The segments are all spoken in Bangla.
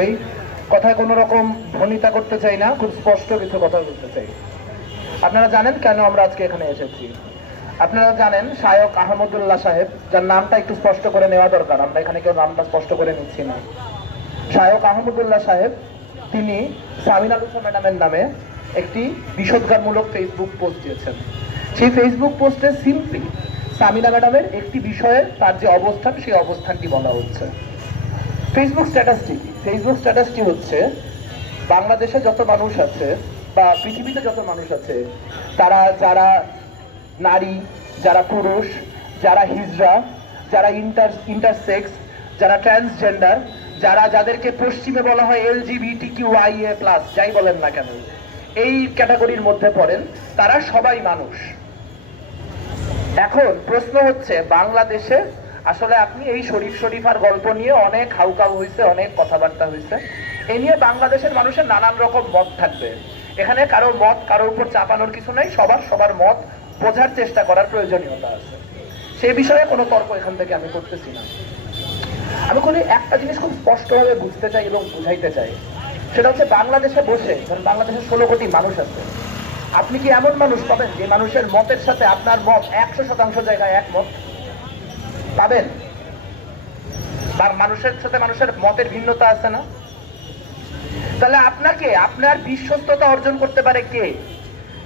এই কথায় কোনো রকম ভনিতা করতে চাই না, খুব স্পষ্ট কিছু কথা বলতে চাই। আপনারা জানেন কেন আমরা আজকে এখানে এসেছি? আপনারা জানেন শায়ক আহমদুল্লাহ সাহেব, যার নামটা একটু স্পষ্ট করে নেওয়া দরকার, আমরা এখানে কেউ নামটা স্পষ্ট করে নিচ্ছি না। শায়ক আহমদুল্লাহ সাহেব, তিনি সামিনা লুসা ম্যাডামের নামে একটি বিষোদ্গারমূলক ফেসবুক পোস্ট দিয়েছেন। সেই ফেসবুক পোস্টে সিম্পলি সামিনা ম্যাডামের একটি বিষয়ে তার যে অবস্থান, সেই অবস্থানটি বলা হচ্ছে। ফেসবুক স্ট্যাটাসটি ফেসবুক স্ট্যাটাসটি হচ্ছে? বাংলাদেশে যত মানুষ আছে বা পৃথিবীতে যত মানুষ আছে, তারা যারা নারী, যারা পুরুষ, যারা হিজড়া যারা ইন্টার ইন্টারসেক্স যারা ট্রান্সজেন্ডার যারা যাদেরকে পশ্চিমে বলা হয় এল জিবিটি এ প্লাস যাই বলেন না কেন, এই ক্যাটাগরির মধ্যে পড়েন, তারা সবাই মানুষ। এখন প্রশ্ন হচ্ছে, বাংলাদেশে আসলে আপনি এই শরীফ শরীফার গল্প নিয়ে অনেক হাউকাউ হয়েছে অনেক কথাবার্তা হয়েছে এই নিয়ে বাংলাদেশের মানুষের নানান রকম মত থাকবে। এখানে কারোর মত কারোর উপর চাপানোর কিছু নাই, সবার সবার মত বোঝার চেষ্টা করার প্রয়োজনীয়তা আছে। সেই বিষয়ে কোনো তর্ক এখান থেকে আমি করতেছি না। আমি কোনো একটা জিনিস খুব স্পষ্টভাবে বুঝতে চাই এবং বুঝাইতে চাই। সেটা হচ্ছে বাংলাদেশে বসে, ধরুন বাংলাদেশে ষোলো কোটি মানুষ আছে। আপনি কি এমন মানুষ পাবেন যে মানুষের মতের সাথে আপনার মত একশো শতাংশ জায়গায় একমত? পাবেন? তার মানুষের সাথে মানুষের মতের ভিন্নতা আছে না? তাহলে আপনাকে আপনার বিশ্বস্ততা অর্জন করতে পারে কে?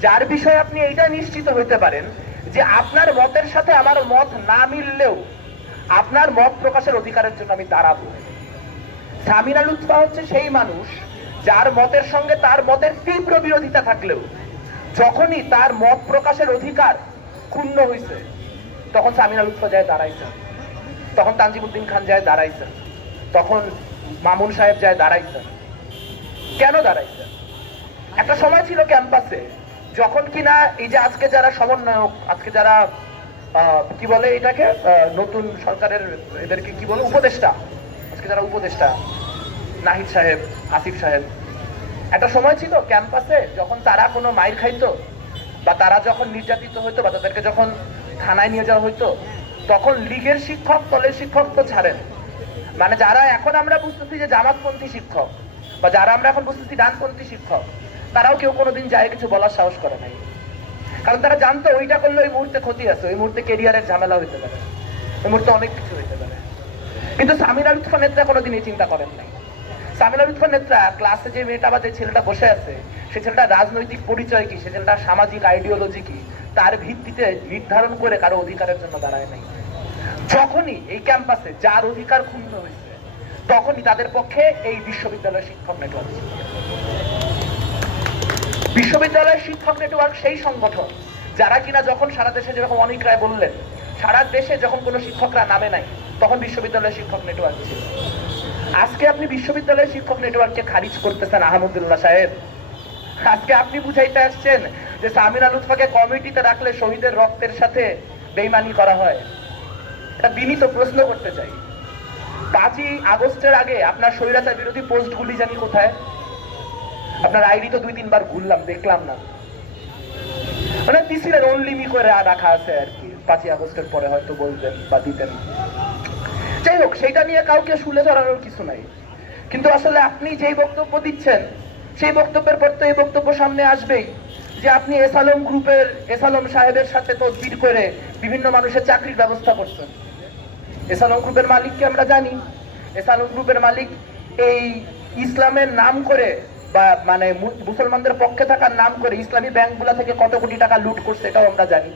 যার বিষয়ে আপনি এইটা নিশ্চিত হইতে পারেন যে আপনার মতের সাথে আমার মত না মিললেও আপনার মত প্রকাশের অধিকারের জন্য আমি দাঁড়াবো সামিনা লুৎফা হচ্ছে সেই মানুষ যার মতের সঙ্গে তার মতের তীব্র বিরোধিতা থাকলেও যখনই তার মত প্রকাশের অধিকার ক্ষুণ্ণ হয়েছে তখন সামিনা লুৎফা যায় দাঁড়াইছেন তখন তানজিমুদ্দিন খান যায় দাঁড়াইছেন তখন মামুন সাহেব যায় দাঁড়াইছেন কেন দাঁড়াইছেন একটা সময় ছিল ক্যাম্পাসে, যখন কিনা এই যে আজকে যারা সমন্বয়ক, আজকে যারা কি বলে এটাকে? নতুন সরকারের এদেরকে কি বলে? উপদেষ্টা। আজকে যারা উপদেষ্টা, নাহিদ সাহেব, আসিফ সাহেব। একটা সময় ছিল ক্যাম্পাসে যখন তারা কোনো মাইর খাইতো, বা তারা যখন নির্যাতিত হইতো, বা তাদেরকে যখন থানায় নিয়ে যাওয়া হইতো, তখন লীগের শিক্ষক দলের শিক্ষক তো ছাড়েন। মানে যারা এখন আমরা বুঝতেছি যে জামাতপন্থী শিক্ষক, বা যারা আমরা এখন বুঝতেছি ডানপন্থী শিক্ষক, তারাও কেউ কোনোদিন যায় কিছু বলার সাহস করে নাই। কারণ তারা জানতো ওইটা করলে ওই মুহূর্তে ক্ষতি আছে, ওই মুহূর্তে কেরিয়ারের ঝামেলা হইতে পারে, ওই মুহূর্তে অনেক কিছু হইতে পারে। কিন্তু সামিনা লুৎফা নেত্রা কোনোদিন এই চিন্তা করেন নাই। সামিনা লুৎফা নেত্রা ক্লাসে যে মেয়েটা বা যে ছেলেটা বসে আছে, সে ছেলেটা রাজনৈতিক পরিচয় কি? সে ছেলেটা সামাজিক আইডিওলজি কি? তার ভিত্তিতে নির্ধারণ করে কারও অধিকারের জন্য দাঁড়ায় নাই। যখনই এই ক্যাম্পাসে যার অধিকার ক্ষুণ্ণ হয়েছে, তখনই তাদের পক্ষে এই বিশ্ববিদ্যালয়ের শিক্ষক নেটওয়ার্ক ছিল। বিশ্ববিদ্যালয়ের শিক্ষক নেটওয়ার্ক সেই সংগঠন, যারা কিনা যখন সারা দেশে যেরকম অনেক রায় বললেন, সারা দেশে যখন কোনো শিক্ষকরা নামে নাই, তখন বিশ্ববিদ্যালয়ের শিক্ষক নেটওয়ার্ক ছিল। আজকে আপনি বিশ্ববিদ্যালয়ের শিক্ষক নেটওয়ার্ককে খারিজ করতেছেন আহমদুল্লাহ সাহেব। আজকে আপনি বুঝাইতে আসছেন যে সামিনা লুৎফাকে কমিটিতে রাখলে শহীদের রক্তের সাথে বেইমানি করা হয়। এটা বিনীত প্রশ্ন করতে চাই। পাঁচই আগস্টের আগে আপনার স্বৈরাচার বিরোধী পোস্টগুলি জানি কোথায়? আপনার আইডি তো দুই, তিনবার ঘুরলাম, দেখলাম না। মানে দিছিলেন অনলি মি করে রাখা আছে আর কি। পাঁচই আগস্টের পরে হয়তো বলবেন বা দিতেন। যাই হোক সেটা নিয়ে কাউকে শুলে ধরানোর কিছু নাই। কিন্তু আসলে আপনি যেই বক্তব্য দিচ্ছেন, সেই বক্তব্যের পর তো এই বক্তব্য সামনে আসবেই যে আপনি এসালম গ্রুপের, এসালম সাহেবের সাথে তদবির করে বিভিন্ন মানুষের চাকরির ব্যবস্থা করছেন। এসালম গ্রুপের মালিককে আমরা জানি। এসালম গ্রুপের মালিক এই ইসলামের নাম করে বা মানে মুসলমানদের পক্ষে থাকার নাম করে ইসলামী ব্যাংকগুলা থেকে কত কোটি টাকা লুট করছে, এটাও আমরা জানি।